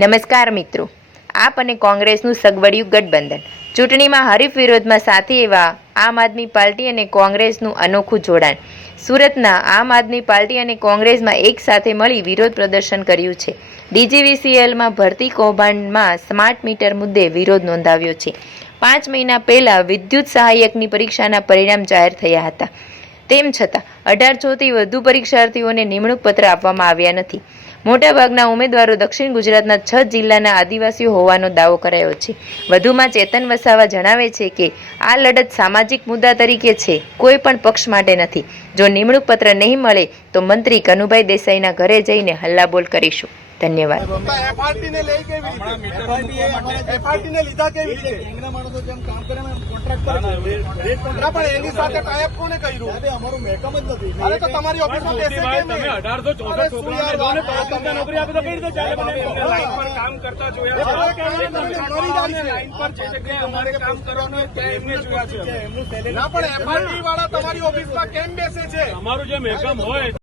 નમસ્કાર મિત્રો. આપ અને કોંગ્રેસનું સગવડિયું ગઠબંધન. ચૂંટણીમાં હરીફ વિરોધમાં સાથી એવા આમ આદમી પાર્ટી અને કોંગ્રેસનું અનોખું જોડાણ. સુરતના આમ આદમી પાર્ટી અને કોંગ્રેસમાં એક સાથે મળી વિરોધ પ્રદર્શન કર્યું છે. ડીજીવીસીએલમાં ભરતી કૌભાંડમાં સ્માર્ટ મીટર મુદ્દે વિરોધ નોંધાવ્યો છે. પાંચ મહિના પહેલાં વિદ્યુત સહાયકની પરીક્ષાના પરિણામ જાહેર થયા હતા. તેમ છતાં, અઢારસોથી વધુ પરીક્ષાર્થીઓને નિમણૂક પત્ર આપવામાં આવ્યા નથી. મોટાભાગના ઉમેદવારો દક્ષિણ ગુજરાતના છ જિલ્લાના આદિવાસીઓ હોવાનો દાવો કરાયો છે. વધુમાં ચેતન વસાવા જણાવે છે કે, આ લડત સામાજિક મુદ્દા તરીકે છે, કોઈ પણ પક્ષ માટે નથી. જો નિમણૂક પત્ર નહીં મળે, તો મંત્રી કનુભાઈ દેસાઈના ઘરે જઈને હલ્લાબોલ કરીશું. ધન્યવાદ. એફઆરટી ને પણ એફઆરટી વાળા તમારી ઓફિસમાં કેમ બેસે છે? અમારું જે મેકઅપ હોય